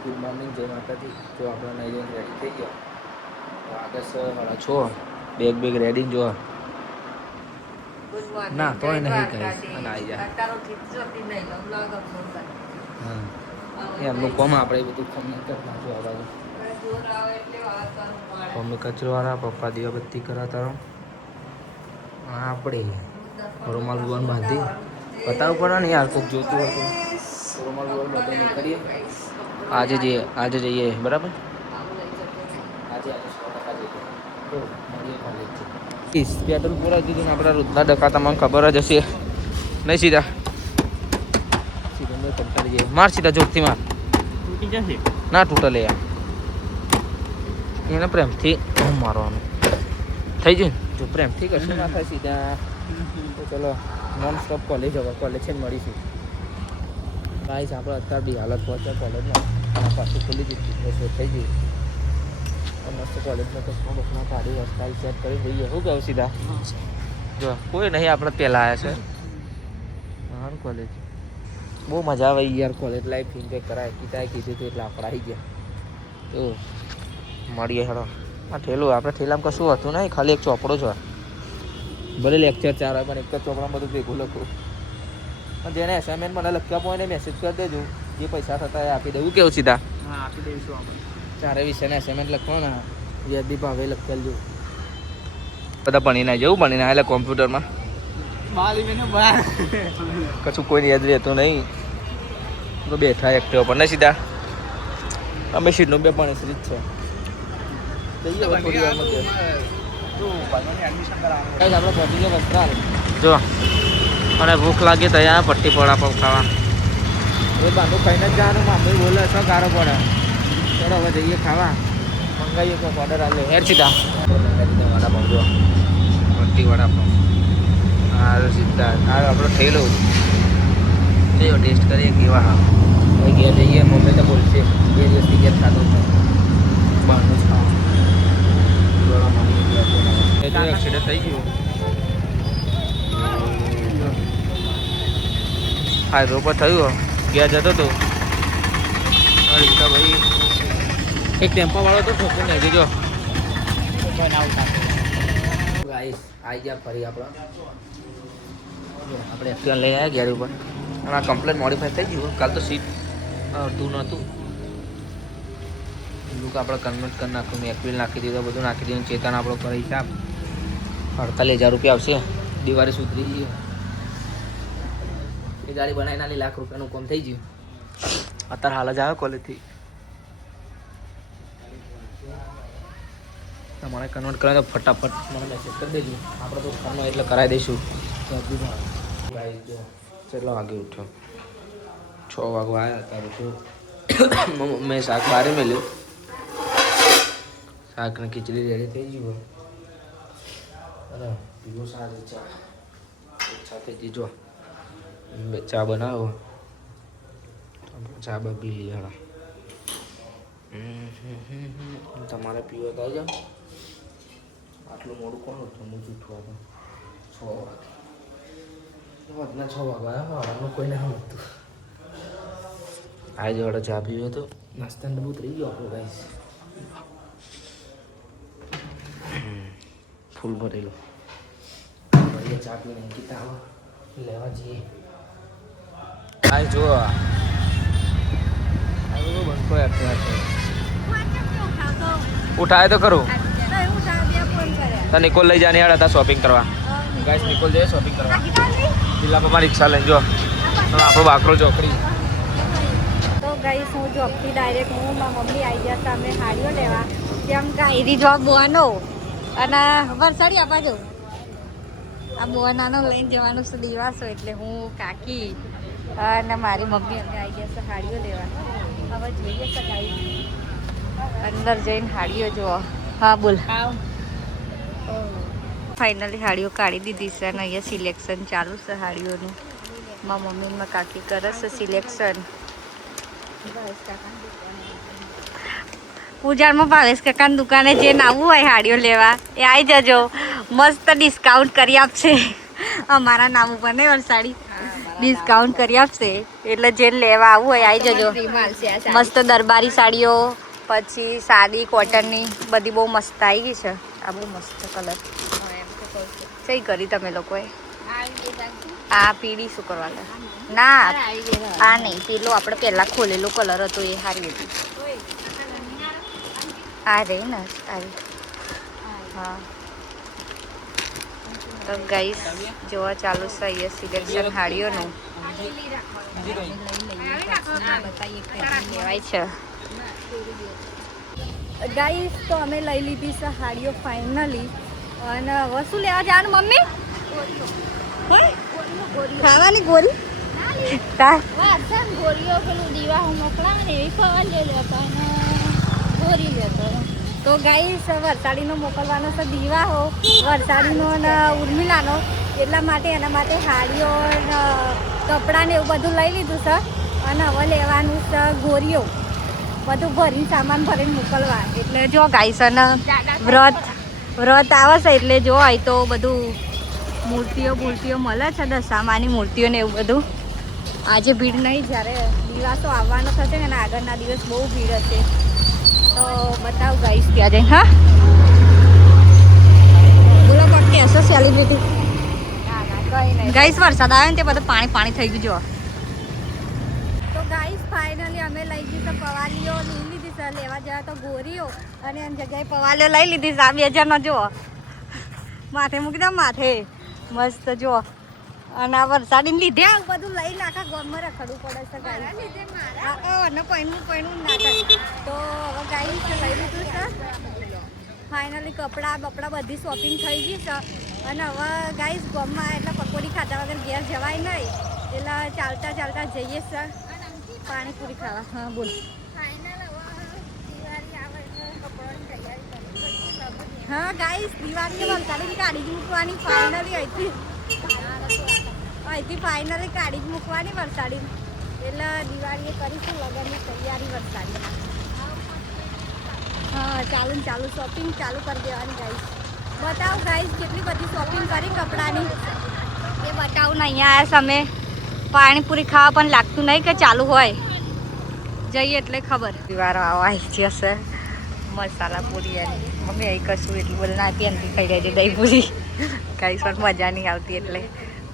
Good morning, જય માતાજી. જો આપણે નહીં જઈને રેડી થઈ ગયા. તો આગળ છો બેગ રેડી જો. ના તો નહીં કહીશ અને આવી જાય. હા એમનું કોમ આપણે બધું કોમ નહીં કરતા. જો આ બાજુ મમ્મી કચરો વાળા, પપ્પા દીવાબત્તી કરાતા આપણે રૂમાલ રૂમાલ બાંધી બતાવવું પડે ને યાર, કોઈક જોતું હોય તો. રૂમાલ રૂમાલ બાંધી નીકળીએ. આજે જઈએ બરાબર. આજે 100% જઈએ. પેટ્રોલ પૂરા દીધું ને આપણા રોજના ડકા તમને ખબર જ હશે. નહીં સીધા સીધા કંટાળી જઈએ. માર સીધા જોરથી માર. તૂટી જશે ના તૂટે લે એને પ્રેમથી મારવાનું થઈ જાય ને. જો પ્રેમથી કશું ના થાય સીધા તો ચલો નોન સ્ટોપ કોલેજ હવે કોલેજ છે મળીશું. ગાઈસ આપણે અત્યારે બી હાલત પહોંચ્યા કોલેજમાં અને પાછું ખુલી દીધું બસ થઈ ગઈ. મસ્ત કોલેજમાં કચ્છમાં બસમાં કાઢી રસ્તા સેટ કરી દઈએ. શું કહું સીધા જો કોઈ નહીં, આપણે પહેલાં આવ્યા છે. સારું કોલેજ બહુ મજા આવે યાર. કોલેજ લાઈફ એન્જોય કરાય. કીધા કીધું હતું એટલે આપણે આવી ગયા. તો મળીએ હેડો. આ ઠેલું આપણે ઠેલામાં કશું હતું નહીં, ખાલી એક ચોપડો છે. ભલે લેક્ચર 4 હોય પણ એક જ ચોપડામાં બધું ભેગું લખું. જેને એસાઇનમેન્ટ મને લખ્યા હોય ને મેસેજ કરી દેજો. જે પૈસા થતા એ આપી દેવું. કેવું સીધા? હા આપી દઈશું આપણે. 4 વિષયને એસાઇનમેન્ટ લખવાના. વ્યાજબી ભાવે લખેલું. બધા ભણીને જવું ભણીને એટલે કોમ્પ્યુટરમાં કશું કોઈને યાદ રહેતું નહીં. તો બેઠા એક્ટિવ પર નહીં સીધા. અમે સીટનું બે પણ શ્રી જ છે. જઈએ હવે થોડી વારમાં આપણે પહોંચી ગયા વસ્ત્રાલ. જો મને ભૂખ લાગી તો અહીંયા પટ્ટી પડા પર ખાવા. એ બાંધું ખાઈને જ જવાનું. મામું બોલે શું ગારો પડે. ચલો હવે જઈએ ખાવા. મંગાવીએ તો ઓર્ડર આવે હેર સીધા વડાપાઉં. જો પટ્ટી વડાપાઉં. હા સીધા હા આપણો થયેલો કયો ટેસ્ટ કરીએ કેવા. હા હવે ઘેર જઈએ. મમ્મી તો બોલશે 2 દિવસથી ઘેર ખાતો બહારનું જ ખાવા. એક્સિડન્ટ થઈ ગયું. હાઈવે પર થયું. ગયા જતો હતો રિક્ષા ભાઈ એક ટેમ્પાવાળો તો ઠોકર નહીં ગયો. ગાઈસ આવી ગયા ફરી આપણે એક્ટિવા લઈ આવ્યા ગાડી ઉપર. અને આ કમ્પ્લેટ મોડિફાઈ થઈ ગયું. કાલ તો સીટ અડધું નહોતું. લુક આપણે કન્વર્ટ કરી નાખ્યું. મેં એક્વિલ નાખી દીધું, બધું નાખી દીધું. ચેતન આપણો કરે હિસાબ 48,000 રૂપિયા આવશે. દિવાળી સુધરી ગઈ. એ ગાડી બનાવીને ₹1,00,000 કામ થઈ ગયું. અત્યારે હાલ જ આવ્યો કોલેજથી. તમારે કન્વર્ટ કરે તો ફટાફટ મને મેસેજ કરી દેજો. આપણે તો ફોનમાં એટલે કરાવી દઈશું. કેટલો વાગે ઉઠ્યો? 6 વાગવા આવ્યા. અત્યારે તો મેં શાક બારે મેલ્યું. શાક ને ખીચડી રેડી થઈ ગયું. અને પીવો સારી ચા સાથે જીજો ચા બનાવો. ચા બબી લીધા. તમારે પીવો તો આવી જાઓ. આટલું મોડું કોણ હતું? હું જૂઠું હતું. 6 વાગે વધના 6 વાગવા આવ્યા. કોઈને હતું આ જોડે ચા પીવો તો નાસ્તા બહુ થઈ ગયો આપણો. ગાઈસ ફૂલ ભરેલો. ચા પીને કીધા લેવા જઈએ. આ જો બંકો ઉઠાય તો ખરું. તો નિકોલ લઈ જાને યાર હતા શોપિંગ કરવા. ગાઈસ નિકોલ જઈએ શોપિંગ કરવા. જિલ્લામાં રિક્ષા લઈને જો આપણો બાકરો ચોકડી. તો ગાઈસ હું જોબથી ડાયરેક્ટ હું મારા મમ્મી આવી ગયા હતા અમે હાડીઓ લેવા. કેમ કાયરી જોબ બોવાનો અને વરસાડી આપવા જવું. આ બોનાનો લઈને જવાનું છે દિવાસો. એટલે હું કાકી અને મારી મમ્મી અમે આવી ગયા છે હાડીઓ લેવા. હવે જોઈએ છે ગાઈસ અંદર જઈને હાડીઓ જુઓ. હા બોલ. ફાઇનલી હાડીઓ કાઢી દીધી છે અને અહીંયા સિલેક્શન ચાલુ છે હાડીઓનું. મારા મમ્મી માં કાકી કરે છે સિલેક્શન. પૂજામાં ભાવેશ કાકાની દુકાને જે આવવું હોય હાડીઓ લેવા એ આવી જજો. મસ્ત ડિસ્કાઉન્ટ કરી આપશે. અમારા નામ ઉપર નહીં વરસાડી ડિસ્કાઉન્ટ કરી આપશે. એટલે જે લેવા આવવું હોય આવી જજો. મસ્ત દરબારી સાડીઓ, પછી સાદી કોટનની બધી બહુ મસ્ત આવી ગઈ છે. આ બહુ મસ્ત કલર સહી કરી તમે લોકોએ. આ પીળી શું કરવા લે? ના આ નહીં, પેલો આપણે પહેલા ખોલેલો કલર હતો એ સારી હતી. આ રે ને આવી. હા તો ગાઈસ જોવા ચાલુ છે અહીંયા સિલેક્શન હાડીઓનું લેવાય છે. ગાઈસ તો અમે લઈ લીધી છે હાડીઓ ફાઇનલી. અને હવે શું લેવા જવાનું મમ્મી? ખાવાની ગોળી ગોળીઓ પેલું દીવા હું મોકલાવે ને એવી ખાવા લે ગોળી લેતો. તો ગાઈસ વરસાડીનો મોકલવાનો છે દીવા હો વરસાડીનો અને ઉર્મિલાનો, એટલા માટે એના માટે હાડીઓ કપડાં ને એવું બધું લઈ લીધું છે. અને હવે લેવાનું છે ગોરીઓ, બધું ભરીને સામાન ભરીને મોકલવા. એટલે જો ગાઈસ અને વ્રત આવે છે એટલે જો હોય તો બધું મૂર્તિઓ મળે છે, દશામાની મૂર્તિઓ ને એવું બધું. આજે ભીડ નહીં, જ્યારે દિવાસો આવવાનો થશે ને એના આગળના દિવસ બહુ ભીડ હશે. તો બતાવ ગાઈસ ત્યાં જઈને. હા બોલો કોણ કહેશો સેલિબ્રિટી? ગાઈસ વરસાદ આવે ને તે બધું પાણી થઈ ગયું. તો ગાઈસ ફાઇનલી અમે લઈ ગઈ તો પવાલીઓ લઈ લીધી છે. લેવા જવા તો ગોરીઓ અને એમ જગ્યાએ પવાલીઓ લઈ લીધી છે. આ 2000 નો જુઓ માથે મૂકી દો, માથે મસ્ત જુઓ. અને આ વરસાદીને લીધે આ બધું લઈને આખા ગામમાં રખડવું પડે છે ગાઈસ. અને પૈણું નાટક. તો હવે ગાઈસ લઈ લીધું છે ફાઇનલી. કપડાં બપડા બધી શોપિંગ થઈ ગઈ છે. અને હવે ગાઈસ ગામમાં એટલે પકોડી ખાધા વગર ઘેર જવાય નહીં, એટલે ચાલતા જઈએ છે પાણીપુરી ખાવા. હા બોલ. હા ગાઈસ દિવાળીએ વલસાડીની કાઢી જ મૂકવાની ફાઇનલી. અહીંથી ફાઇનલી કાઢી જ મૂકવાની વરસાડી. એટલે દિવાળીએ કરીશું લગ્નની તૈયારી વરસાડીમાં. હા ચાલુ શોપિંગ ચાલુ કરી દેવાની ગાઈસ. બતાવો ગાઈસ કેટલી બધી શોપિંગ કરી કપડાની એ બતાવું ને. અહીંયા આવ્યા અમે પાણીપુરી ખાવા, પણ લાગતું નહીં કે ચાલુ હોય. જઈએ એટલે ખબર. દિવાળો આવી જશે મસાલા પૂરી મમ્મી અહીં કશું એટલું બધું ના આપી એમથી ખાઈ જાય છે દહીં પૂરી. કાંઈ પણ મજા નહીં આવતી એટલે.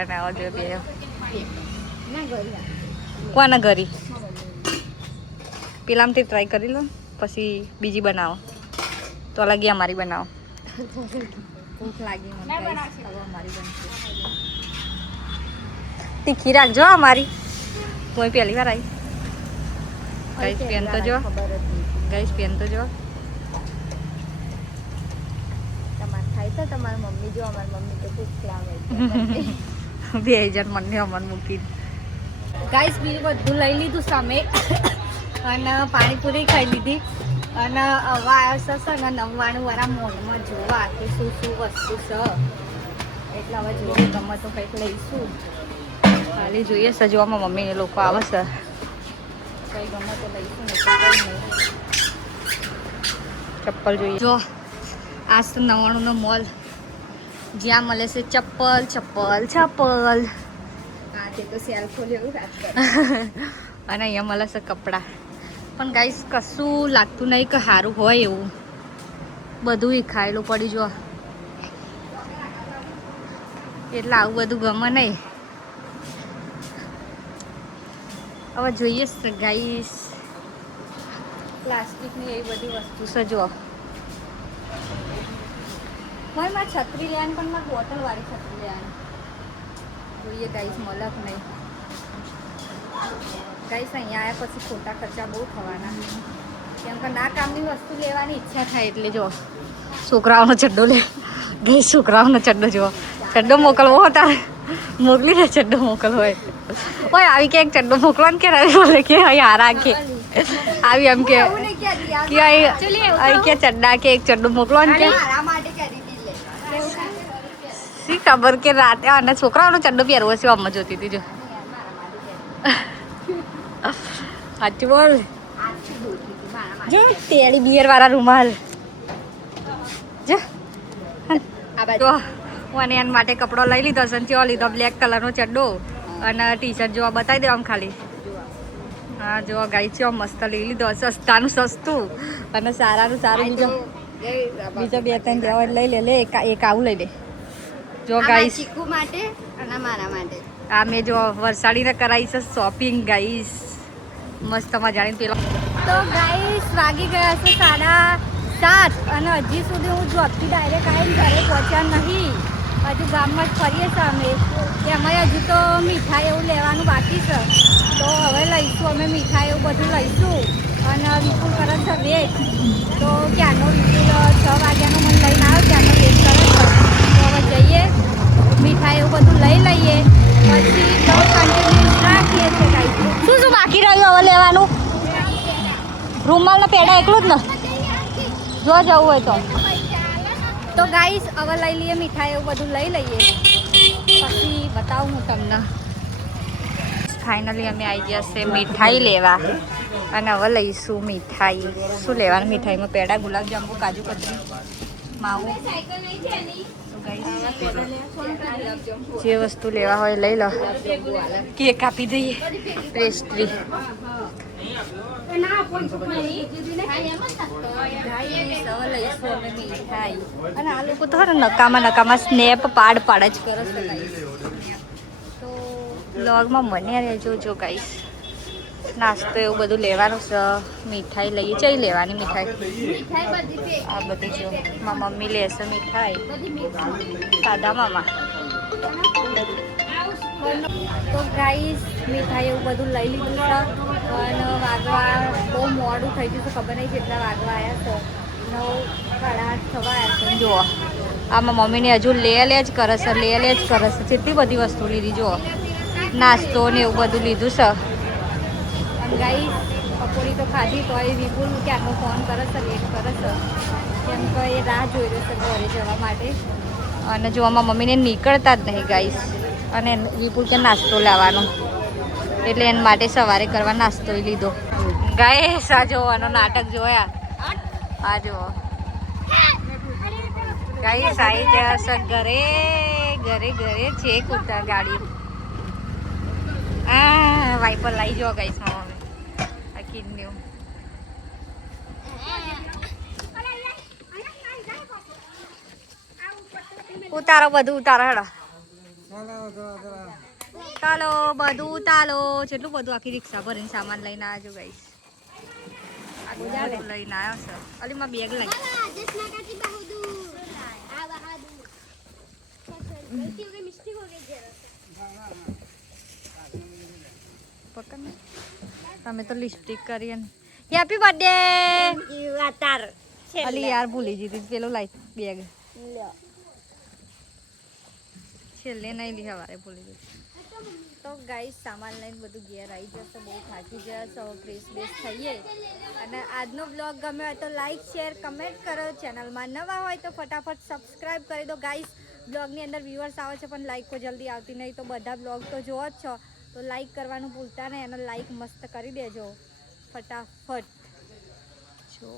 અને આવો જો બે કોના ઘરી પેલામથી ટ્રાય કરી લો, પછી બીજી બનાવો. તો લાગી અમારી બનાવો. ભૂખ લાગી મને અમારી બનશે. તીખી રાખજો અમારી. હું પહેલી વાર આવી. ગાઈસ પેન તો જો, ગાઈસ પેન તો જો. તમારે ખાય તો તમારી મમ્મી જો, અમારી મમ્મી તો ભૂખ લાગે 2000 મને અમર મૂકી. ગાઈસ બીજું બધું લઈ લીધું સામે. અને પાણીપુરી ખાઈ લીધી. અને હવે આવ્યો છે ને 99 વાળા મોલમાં જોવા કે શું વસ્તુ છે. એટલે હવે જોઈએ ગમે તો કંઈક લઈશું. ખાલી જોઈએ સજવામાં મમ્મીને લોકો આવે છે. કંઈ ગમે તો લઈશું ને. ચપ્પલ જોઈએ. જો આ તો 99 નો મોલ, જ્યાં મળે છે ચપ્પલ. હા તે તો સેલ ખોલ્યો રાત. અને અહીંયા મળે છે કપડાં. પણ ગાઈસ કશું લાગતું નહીં કે સારું હોય એવું. બધું ખાયેલું પડી જો, એટલે આવું બધું ગમે નહીં. હવે જોઈએ ગાઈસ પ્લાસ્ટિકની એવી બધી વસ્તુ છે. જો મારે છત્રી લેવાની, પણ મારે બોટલ વાળી છત્રી લેવાની. જોઈએ ગાઈસ મળે કે નહીં. ગાઈસ અહીંયા આવ્યા પછી ખોટા ખર્ચા બહુ થવાના, કેમ કે ના કામની વસ્તુ લેવાની ઈચ્છા થાય. એટલે જો છોકરાઓનો ચડ્ડો લે. ગઈ છોકરાઓનો ચડ્ડો જો. ચડ્ડો મોકલવો હતા મોકલી દે. ચડ્ડો મોકલવો હોય આવી કે એક ચડ્ડો મોકલવાનું કે બોલે કે હારા કે આવી એમ કે કે ચડ્ડા કે એક ચડ્ડો મોકલવાનું કે શી ખબર કે રાતે. અને છોકરાઓનો ચડ્ડો પહેરવો છે અમ્મા જોતી હતી જો. સાચું બોલ. જો તેડી બિયર વાળા રૂમાલ જો. હું એના માટે કપડો લઈ લીધો છે. ચો લીધો બ્લેક કલરનો ચડ્ડો અને ટી શર્ટ જોવા બતાવી દો આમ ખાલી. હા જો ગાઈ છે મસ્ત લઈ લીધો સસ્તાનું સસ્તું અને સારાનું સારું બીજો 2-3 જેવા લઈ લે એક આવું લઈ લે જો ગાઈસ ચીકુ માટે અને મારા માટે આ મેં જો વરસાડીને કરાવી છે શોપિંગ ગાઈસ મસ્ત મજાની પેલો તો ગાઈસ વાગી ગયા છે 7:30 અને હજી સુધી હું જોબથી ડાયરેક્ટ આવીને ઘરે પહોંચ્યા નહીં હજુ ગામમાં જ ફરીએ છીએ અમે એમાં હજુ તો મીઠાઈ એવું લેવાનું બાકી છે તો હવે લઈશું અમે મીઠાઈ એવું બધું લઈશું અને વિપુલ કરે છે વેટ તો ક્યાંનો વિપુલ 6 વાગ્યાનો મને લઈને આવ્યો ત્યાંનો વેટ કરે છે તો હવે જઈએ મીઠાઈ એવું બધું લઈ લઈએ પછી તો કન્ટિન્યુ રાખીએ છીએ ગાઈસ શું શું બાકી રહ્યું હવે લેવાનું રૂમાલના પેડા એકલું જ ને જો જવું હોય તો ગાઈસ હવે લઈ લઈએ મીઠાઈ એવું બધું લઈ લઈએ પછી બતાવું હું તમને ફાઇનલી અમે આવી ગયા છે મીઠાઈ લેવા અને હવે લઈશું મીઠાઈ શું લેવાનું મીઠાઈમાં પેડા ગુલાબજાંબુ કાજુ કતરી માવો જે વસ્તુ લેવા હોય લઈ લો કેક આપી દઈએ પેસ્ટ્રી અને આ લોકો તો નકામાં સ્નેપ પાડ જ કરે છે તો બ્લોગમાં મને રહેજો જો ગાઈસ નાસ્તો એવું બધું લેવાનું છે મીઠાઈ લઈએ ચઈ લેવાની મીઠાઈ આ બધી જો મારા મમ્મી લેશે મીઠાઈ સાદા મામા તો ગાઈસ મીઠાઈ એવું બધું લઈ લીધું છે અને વાગવા બહુ મોડું થઈ ગયું છે ખબર નહીં કેટલા વાગવા આવ્યા છે 9:30 થવા આવ્યા છે જુઓ આમાં મમ્મીને હજુ લે જ કરે છે કેટલી બધી વસ્તુ લીધી જુઓ નાસ્તો ને એવું બધું લીધું છે અને ગાઈસ પકોડી તો ખાધી તો એ વિપુલ ક્યાંનો ફોન કરે છે વેટ કરે છે કેમ કે એ રાહ જોઈ રહ્યો છે ઘરે જવા માટે અને જો આમાં મમ્મીને નીકળતા જ નહીં ગાઈસ અને વિપુલ કે નાસ્તો લાવવાનો એટલે એના માટે સવારે કરવા નાસ્તો લીધો ગાઈસ આ જોવાનો નાટક જોયા આ જો ગાઈસ આવી જશે ઘરે છે કુર્તા ગાડી આ વાઈપર લાવી જો ગાઈસ હવે આ કિડની ઉતારો બધું ઉતારો હેડો ચાલો બધું ઉતારો કેટલું બધું આખી રિક્ષા ભરીને સામાન લઈને આવજો ગાઈસ લઈને આવ્યો છે અલી માં બેગ લઈ તમે તો લિપસ્ટિક કરી હેપી બર્થડે અલી યાર ભૂલી જીધી પેલો લાઈ બેગ છેલ્લે નહીં લી સવારે ભૂલી ગઈ તો ગાઈસ સામાન લઈને બધું ઘેર આવી જશે બહુ થાકી જશે હવે ફ્રેશ બેસ થઈએ અને આજનો બ્લોગ ગમે હોય તો લાઈક શેર કમેન્ટ કરો ચેનલમાં નવા હોય તો ફટાફટ સબસ્ક્રાઈબ કરી દો ગાઈસ બ્લોગની અંદર વ્યુઅર્સ આવે છે પણ લાઈક કોઈ જલ્દી આવતી નહીં તો બધા બ્લોગ તો જોવો જ છો તો લાઈક કરવાનું ભૂલતા નહીં અને લાઈક મસ્ત કરી દેજો ફટાફટ જો